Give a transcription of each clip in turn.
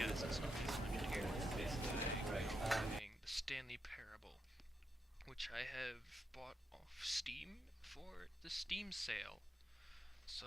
guys, it's not 100 here. Basically, playing the Stanley Parable, which I have bought off Steam for the Steam sale. So,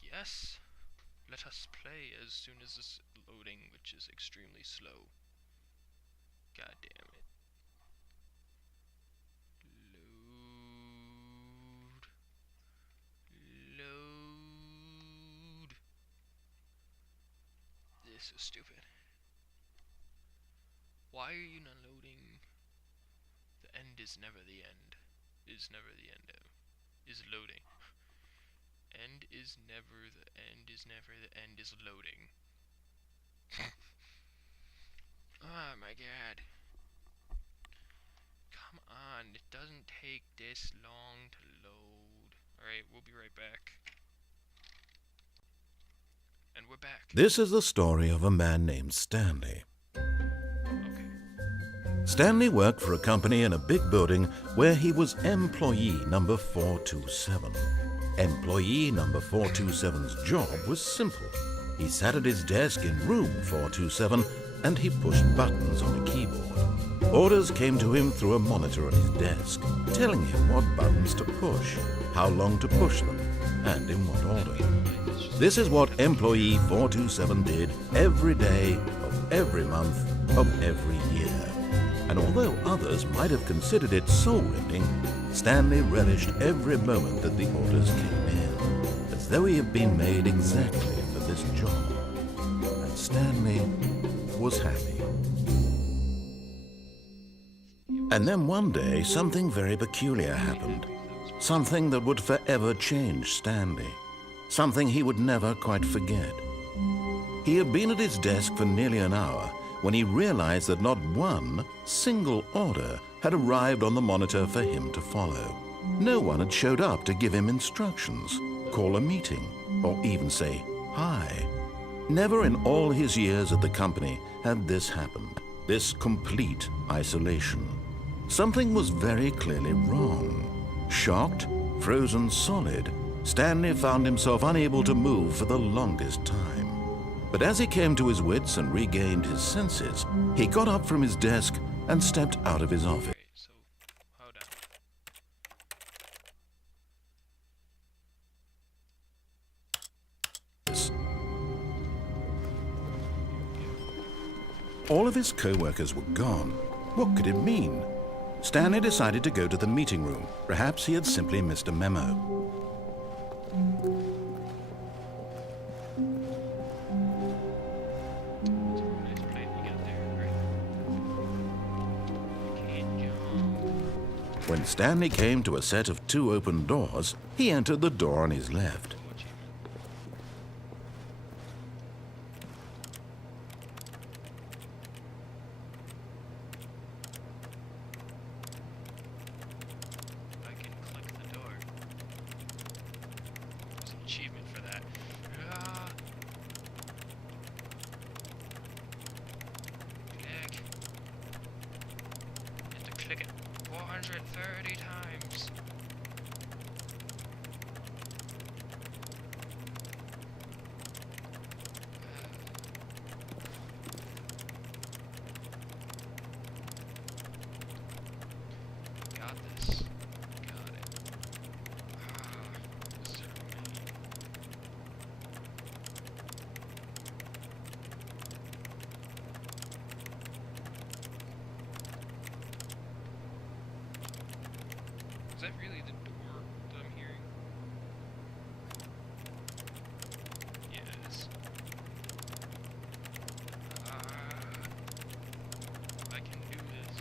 yes, let us play as soon as this loading, which is extremely slow. God damn it. Load. This is stupid. Why are you not loading? The end is never the end. Is never the end. Is loading. End is never the end. Is never the end. Is loading. Oh my god. Come on. It doesn't take this long to load. Alright, we'll be right back. And we're back. This is the story of a man named Stanley. Okay. Stanley worked for a company in a big building where he was employee number 427. Employee number 427's job was simple. He sat at his desk in room 427 and he pushed buttons on a keyboard. Orders came to him through a monitor on his desk, telling him what buttons to push, how long to push them, and in what order. This is what employee 427 did every day of every month of every year. And although others might have considered it soul-rending, Stanley relished every moment that the orders came in, as though he had been made exactly for this job. And Stanley was happy. And then one day, something very peculiar happened. Something that would forever change Stanley. Something he would never quite forget. He had been at his desk for nearly an hour when he realized that not one single order had arrived on the monitor for him to follow. No one had showed up to give him instructions, call a meeting, or even say hi. Never in all his years at the company had this happened, this complete isolation. Something was very clearly wrong. Shocked, frozen solid, Stanley found himself unable to move for the longest time. But as he came to his wits and regained his senses, he got up from his desk and stepped out of his office. Okay, so, hold on. All of his co-workers were gone. What could it mean? Stanley decided to go to the meeting room. Perhaps he had simply missed a memo. Nice plate you got there, right? Can't jump. When Stanley came to a set of 2 open doors, he entered the door on his left. No achievement. I can click the door. There's an achievement for that. Ah. Click. You have to click it 430 times. Got this. Got it. So many. Is that really the door that I'm hearing? Yeah, it is. I can do this.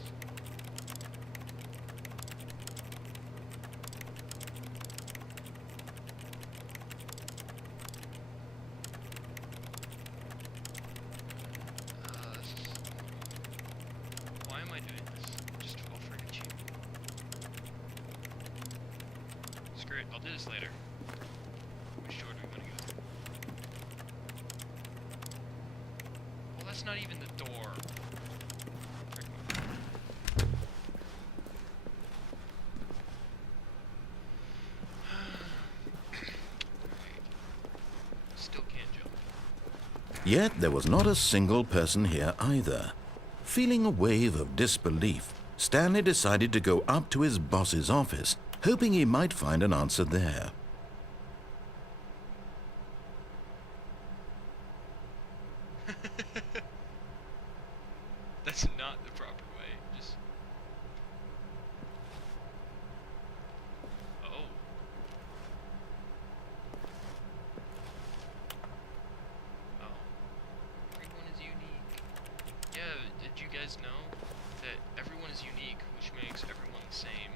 Why am I doing this? Just to go for an achievement. Screw it, I'll do this later. Which door do we want to go through? Well, that's not even the door. Frick. Alright. Still can't jump. Yet there was not a single person here either. Feeling a wave of disbelief, Stanley decided to go up to his boss's office, hoping he might find an answer there. That's not the proper way. Just. Oh. Oh. Everyone is unique. Yeah, did you guys know that everyone is unique, which makes everyone the same?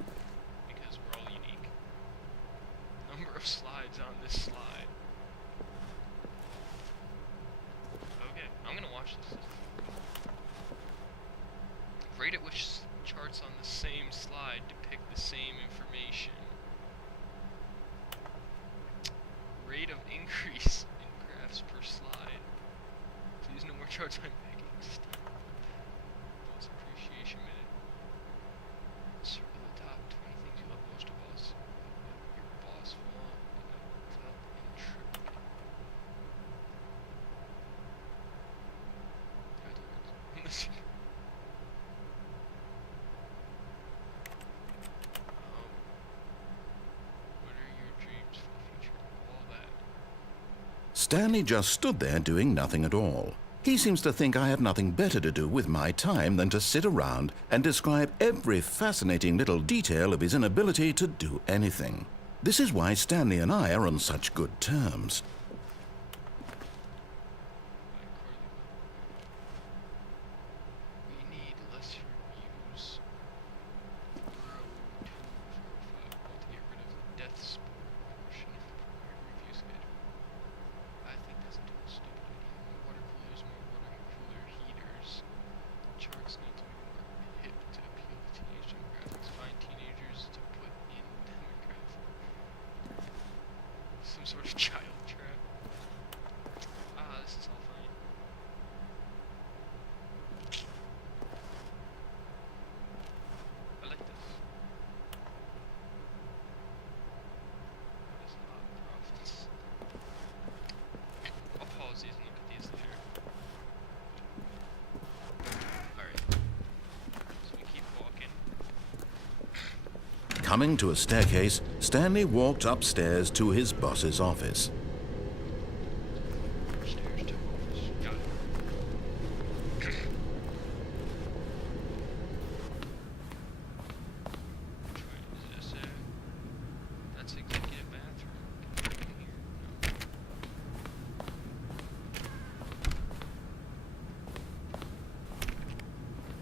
Because we're all unique. Number of slides on this slide. Okay, I'm gonna watch this. Rate at which charts on the same slide depict the same information. Rate of increase in graphs per slide. Please no more charts I'm picking. Boss appreciation minute. Circle the top 20 things you love most of us. Your boss felt intrigued. Stanley just stood there doing nothing at all. He seems to think I have nothing better to do with my time than to sit around and describe every fascinating little detail of his inability to do anything. This is why Stanley and I are on such good terms. We need less reviews. Row 245. Want to get rid of the death sport portion of the program review schedule. I think that's a total stupid idea. More water coolers, more water cooler heaters. Charts need to be more hip to appeal to teenage demographics. Find teenagers to put in demographics. Some sort of child trap. Ah, this is all fine. I like this. There's a lot of profits. I'll pause these and look at these later. Alright. So we keep walking. Coming to a staircase, Stanley walked upstairs to his boss's office. Stairs to office. Got it. Is this that's executive bathroom. Can I go in here?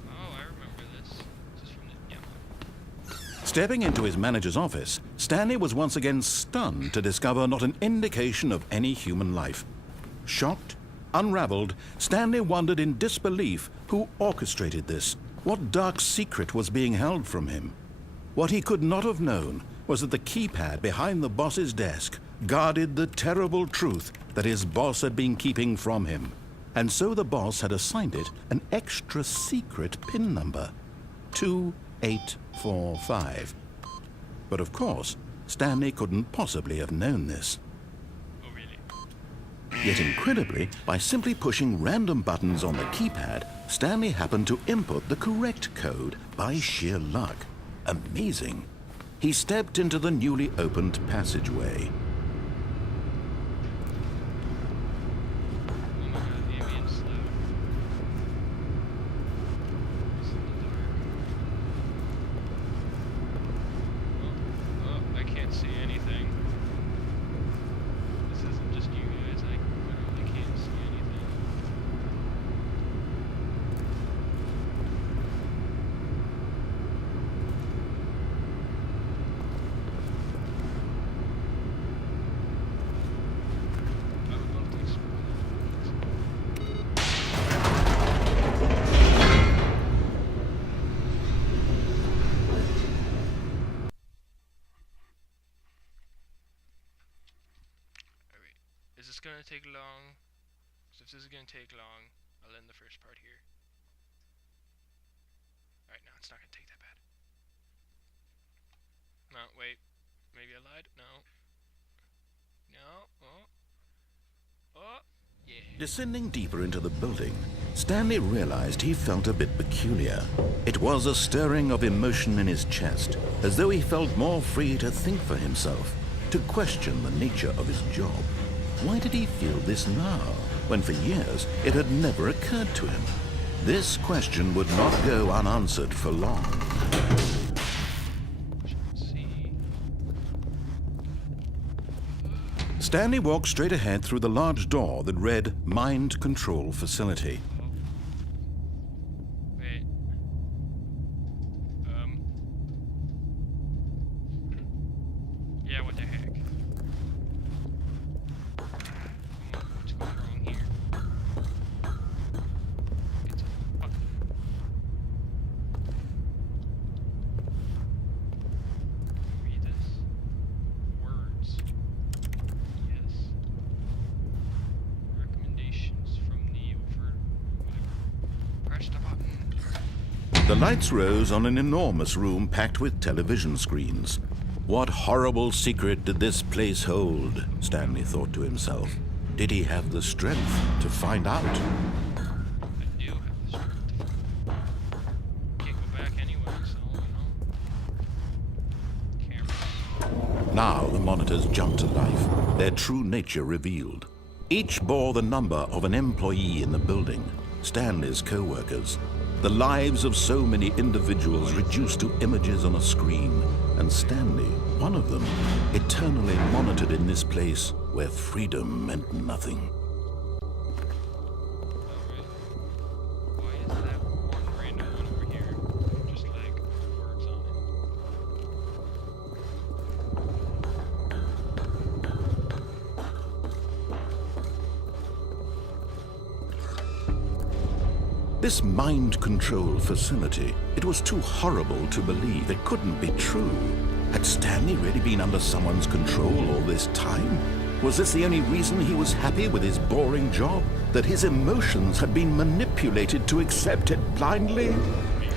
No. Oh, I remember this. This is from the demo. Stepping into his manager's office, Stanley was once again stunned to discover not an indication of any human life. Shocked, unraveled, Stanley wondered in disbelief who orchestrated this. What dark secret was being held from him? What he could not have known was that the keypad behind the boss's desk guarded the terrible truth that his boss had been keeping from him. And so the boss had assigned it an extra secret PIN number, 2845. But of course, Stanley couldn't possibly have known this. Oh, really? Yet incredibly, by simply pushing random buttons on the keypad, Stanley happened to input the correct code by sheer luck. Amazing. He stepped into the newly opened passageway. Oh my god, ambient slow. It's in the dark. Oh, I can't see anything. This isn't just you guys, I literally can't see anything. I would love to explore that. Alright, is this gonna take long? So if this is gonna take long, I'll end the first part here. Alright, no, it's not gonna take that bad. No, wait. Maybe I lied? No. No. Oh. Oh. Yeah. Descending deeper into the building, Stanley realized he felt a bit peculiar. It was a stirring of emotion in his chest, as though he felt more free to think for himself, to question the nature of his job. Why did he feel this now, when for years it had never occurred to him? This question would not go unanswered for long. Stanley walked straight ahead through the large door that read Mind Control Facility. Wait. Yeah, what the heck? What's going wrong here? It's a button. Read this. Words. Yes. Recommendations from the whatever. Press the button. The lights rose on an enormous room packed with television screens. What horrible secret did this place hold? Stanley thought to himself. Did he have the strength to find out? I do have the strength. Can't go back anyway, so, you know. Cameras. Now the monitors jumped to life, their true nature revealed. Each bore the number of an employee in the building, Stanley's co-workers. The lives of so many individuals reduced to images on a screen, and Stanley, one of them, eternally monitored in this place where freedom meant nothing. Oh, really? Why is that one random one over here? Just like words on This mind control facility, it was too horrible to believe. It couldn't be true. Had Stanley really been under someone's control all this time? Was this the only reason he was happy with his boring job? That his emotions had been manipulated to accept it blindly? it. Maybe.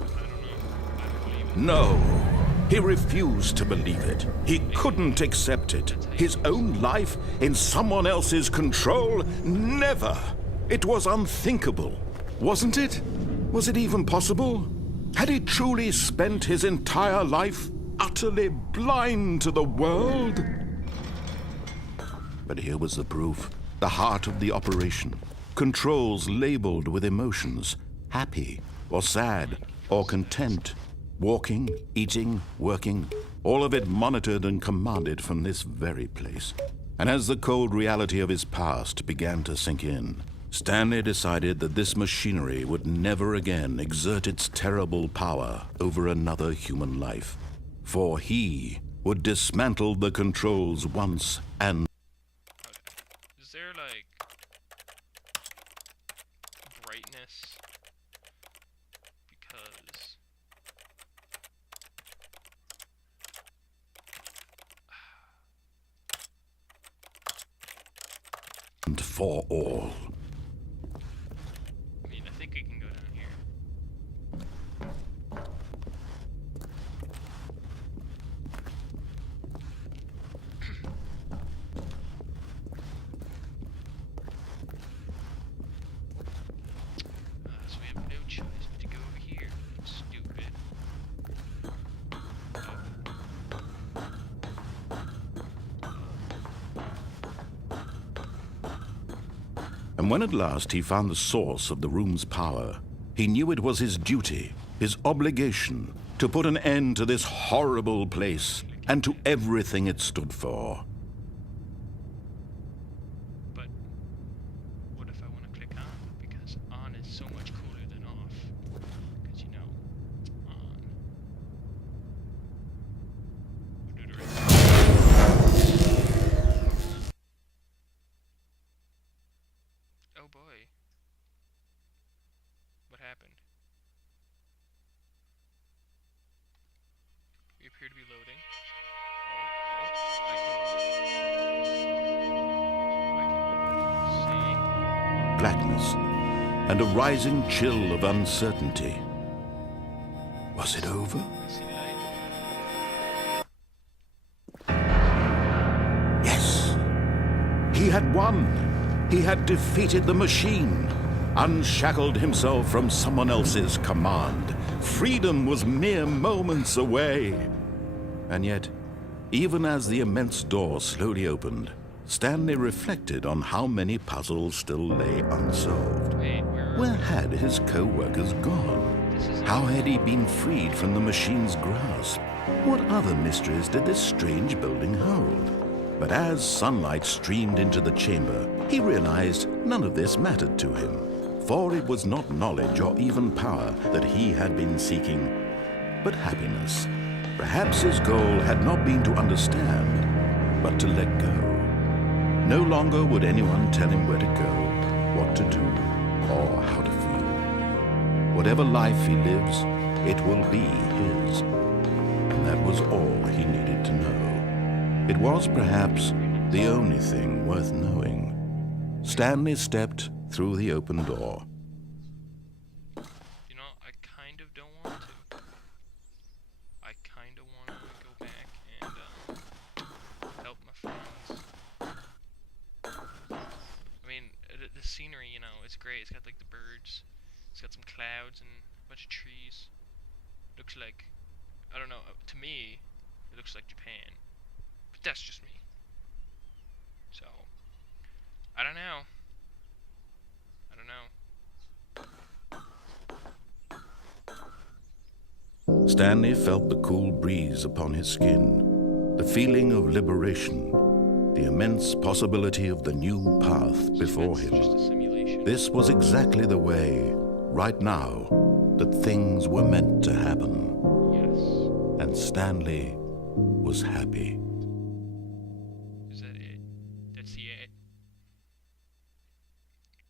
I don't know. I don't believe it. No. He refused to believe it. He couldn't accept it. His own life in someone else's control? Never. It was unthinkable. Wasn't it? Was it even possible? Had he truly spent his entire life utterly blind to the world? But here was the proof. The heart of the operation. Controls labeled with emotions. Happy, or sad, or content. Walking, eating, working. All of it monitored and commanded from this very place. And as the cold reality of his past began to sink in, Stanley decided that this machinery would never again exert its terrible power over another human life. For he would dismantle the controls once and... Is there like brightness? Because for all. I mean, I think we can go down here. So we have no choice but to go over here. Stupid. And when at last he found the source of the room's power, he knew it was his duty, his obligation, to put an end to this horrible place and to everything it stood for. But what if I want to click on? Because on is so much cooler than off. Because, you know, on. We'll do the right thing. Oh boy. What happened? We appear to be loading. I can Blackness and a rising chill of uncertainty. Was it over? see light. Yes. He had won. He had defeated the machine, unshackled himself from someone else's command. Freedom was mere moments away. And yet, even as the immense door slowly opened, Stanley reflected on how many puzzles still lay unsolved. Where had his co-workers gone? How had he been freed from the machine's grasp? What other mysteries did this strange building hold? But as sunlight streamed into the chamber, he realized none of this mattered to him, for it was not knowledge or even power that he had been seeking, but happiness. Perhaps his goal had not been to understand, but to let go. No longer would anyone tell him where to go, what to do, or how to feel. Whatever life he lives, it will be his. And that was all he needed to know. It was perhaps the only thing worth knowing. Stanley stepped through the open door. You know, I kind of don't want to. I kind of want to go back and help my friends. I mean, the scenery, you know, it's great. It's got like the birds. It's got some clouds and a bunch of trees. Looks like, I don't know, to me, it looks like Japan. But that's just me. So, I don't know. I don't know. Stanley felt the cool breeze upon his skin, the feeling of liberation, the immense possibility of the new path before him. Just a simulation. This was exactly the way, right now, that things were meant to happen. Yes. And Stanley was happy. Is that it? That's the end?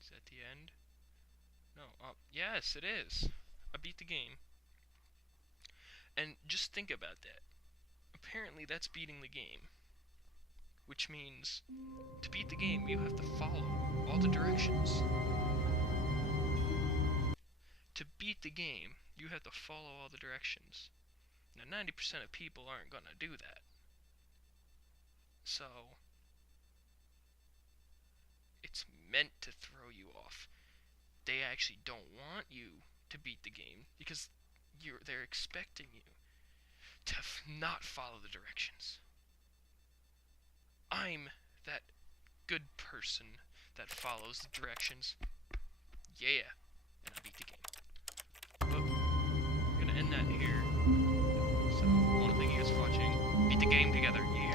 Is that the end? No. Yes, it is. I beat the game. And just think about that. Apparently that's beating the game. Which means, to beat the game, you have to follow all the directions. To beat the game, you have to follow all the directions. Now, 90% of people aren't gonna do that. So, it's meant to throw you off. They actually don't want you to beat the game because they're expecting you to not follow the directions. I'm that good person that follows the directions. Yeah, and I beat the game. But I'm gonna end that here. So, I want to thank you guys for watching. Beat the game together. Yeah.